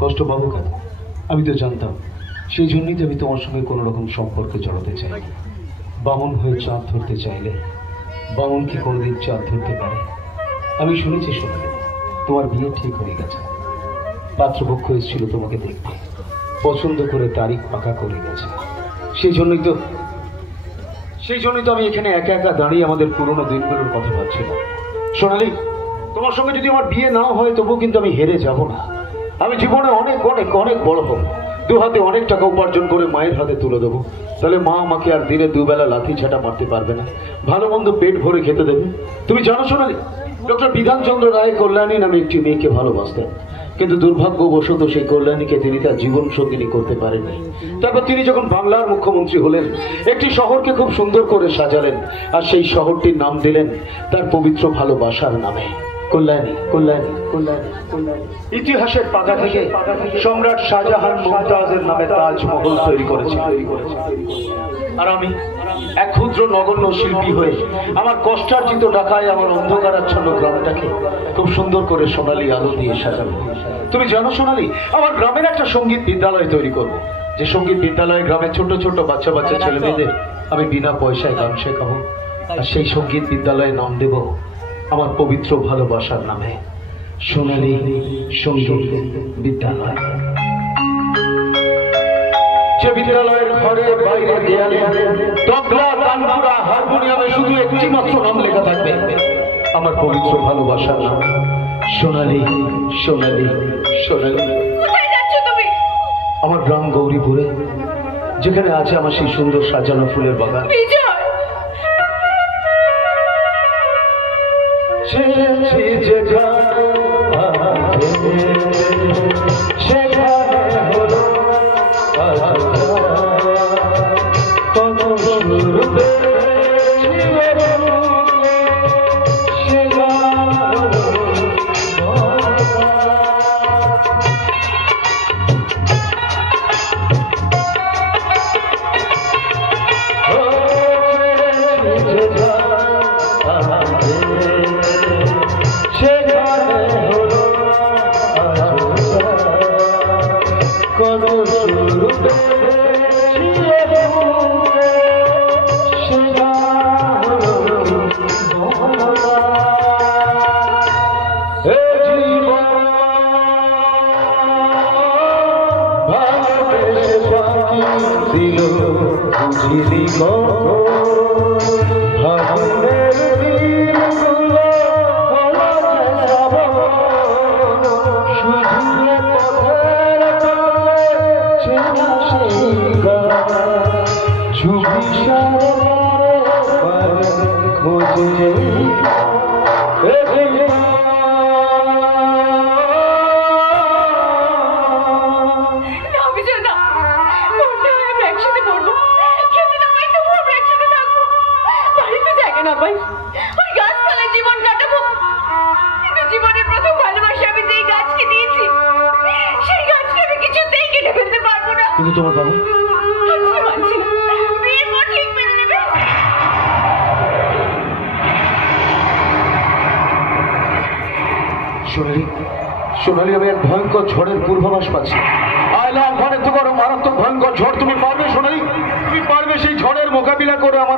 কষ্ট পাবো কেন? আমি তো জানতাম, সেই জন্যই তো আমি তোমার সঙ্গে কোনো রকম সম্পর্কে জড়াতে চাই। বামন হয়ে চাঁদ ধরতে চাইলে বামন কি কোনোদিন চাঁদ ধরতে পারে? আমি শুনেছি তোমার বিয়ে ঠিক হয়ে গেছে, পাত্রপক্ষ এসেছিল তোমাকে দেখতে, পছন্দ করে তারিখ পাকা করে গেছে। সেই জন্যই তো আমি এখানে একা একা দাঁড়িয়ে আমাদের পুরনো দিনগুলোর কথা ভাবছিলাম। সোনালি, তোমার সঙ্গে যদি আমার বিয়ে নাও হয় তবুও কিন্তু আমি হেরে যাব না। আমি জীবনে অনেক অনেক অনেক বড় হব, দু হাতে অনেক টাকা উপার্জন করে মায়ের হাতে তুলে দেবো। তাহলে মা আমাকে আর দিনে দুবেলা লাথি ঝাঁটা মারতে পারবে না, ভালো মন্দ পেট ভরে খেতে দেবে। তুমি জানো সোনালি, ডক্টর বিধানচন্দ্র রায় কল্যাণী নামে একটি মেয়েকে ভালোবাসতেন, কিন্তু দুর্ভাগ্যবশত সেই কল্যাণীকে তিনি তার জীবন সঙ্গিনী করতে পারেননি। তারপর তিনি যখন বাংলার মুখ্যমন্ত্রী হলেন, একটি শহরকে খুব সুন্দর করে সাজালেন, আর সেই শহরটির নাম দিলেন তার পবিত্র ভালোবাসার নামে, কল্যাণী। কল্যাণী কল্যাণী কল্যাণী। ইতিহাসের পাতা থেকে সম্রাট শাহজাহান মুমতাজের নামে তাজমহল তৈরি করেছে। আর আমি এক ক্ষুদ্র নগণ্য শিল্পী হয়ে আমার কষ্টার্জিত টাকায় আমার অন্ধকারাচ্ছন্ন গ্রামটাকে খুব সুন্দর করে সোনালী আলো দিয়ে সাজাবো। তুমি জানো সোনালী, আমার গ্রামের একটা সঙ্গীত বিদ্যালয় তৈরি করব, যে সঙ্গীত বিদ্যালয়ে গ্রামের ছোট ছোট বাচ্চা বাচ্চা ছেলে মেয়েদের আমি বিনা পয়সায় গান শেখাবো। আর সেই সঙ্গীত বিদ্যালয়ে নাম দেব আমার পবিত্র ভালোবাসার নামে, সোনালী সঙ্গীত বিদ্যালয়। যে বিদ্যালয়ের ঘরে বাইরে দেয়ালে তবলা তানপুরা হারমোনিয়ামে শুধু একটি মাত্র নাম লেখা থাকবে, আমার পবিত্র ভালোবাসার নাম, সোনালী সোনালী সোনালী। আমার গ্রাম গৌরীপুরে, যেখানে আছে আমার সেই সুন্দর সাজানো ফুলের বাগান। কিন্তু তোমার বাবা সোনালী, আমি এক ভয়ঙ্কর ঝড়ের পূর্বাভাস পাচ্ছি। আয়লা ঘরে তো বড় মারাত্মক ভয়ঙ্কর ঝড়। তুমি পারবে সোনালী? তুমি পারবে সেই ঝড়ের মোকাবিলা করে আমার